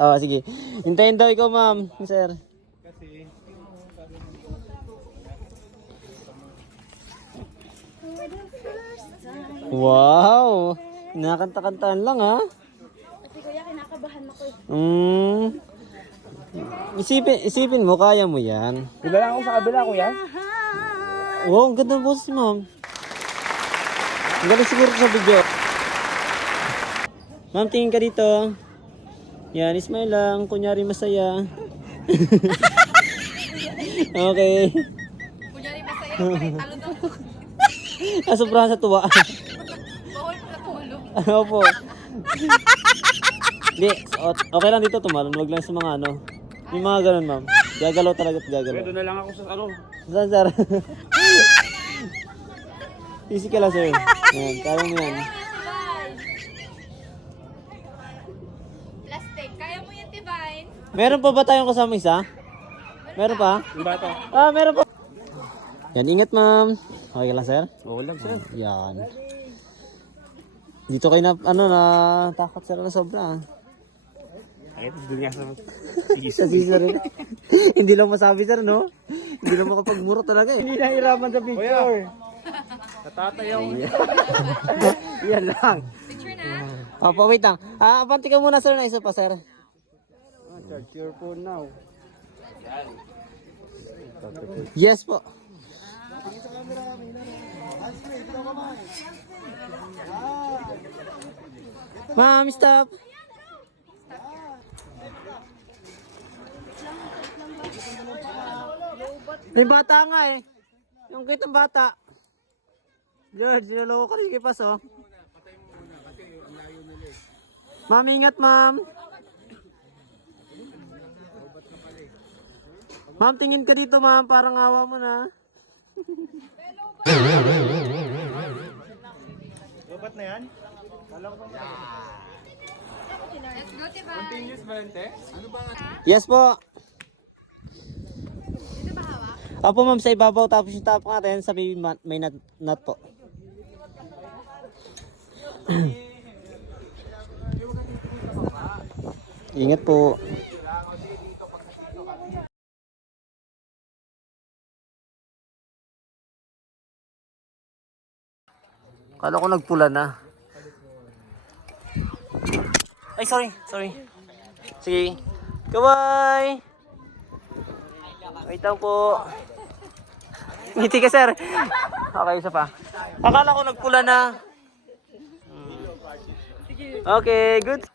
Oh, sige. Hintayin daw ikaw, ma'am, sir. Wow! Nakanta-kantaan lang, ha? Kasi kuya, kinakabahan ako eh. Isipin mo, kaya mo yan. Diba lang ako sa kabila, kuya? Wow, ang ganda ng boses, ma'am. Ang galing siguro sa video. Ma'am, tingin ka dito. Yan, smile lang. Kunyari masaya. Okay. Kunyari masaya ka rin, talo daw. Sobrahan sa tuwa. Bawal pa na tumalo. Ano po? Hindi, okay lang dito tumalon. Wag lang sa mga ano. Yung mga ganun, ma'am. Gagalaw talaga at gagalaw. Doon na lang ako sa ano. Saan, sir? Easy ka lang, sir. Yan, kaya mo yan. Plastic, kaya mo yan, Divine? Meron pa ba tayong kasama isa? Meron pa? Yung bata. Ah, meron pa. Yan, ingat, ma'am. Okay lang, sir? Oo lang, sir. Yan. Dito kayo na, takot sir na sobra. Ay, doon nga sa... Sige, Sa scissor rin. Hindi lang masabi, sir, no? Hindi lang makapagmuro talaga eh. Hindi nahirapan sa picture. Natatayaw. Yan lang. Picture na. Opo, wait lang. Abanti ka muna, sir, na isa pa, sir. Charge your phone now. Yes po. Ma'am, stop. May bata nga eh. Yung kitang bata. Lord, sinuloko ka rin kay Pas, oh. Ma'am, ingat, ma'am. Ma'am, tingin ka dito, ma'am. Parang awa mo na. Lobat na yan? Let's go, Divine. Continuous ba yun, te? Yes po. Dito ba hawak? Opo, ma'am, sa ibabaw. Tapos yung top natin, sabi may nut po. Ingat po. Kala ko nagpula na. Ay, sorry. Sige. Kaway! Wait lang po. Ngiti ka, sir. Okay, isa pa. Akala ko nagpula na. Okay, good.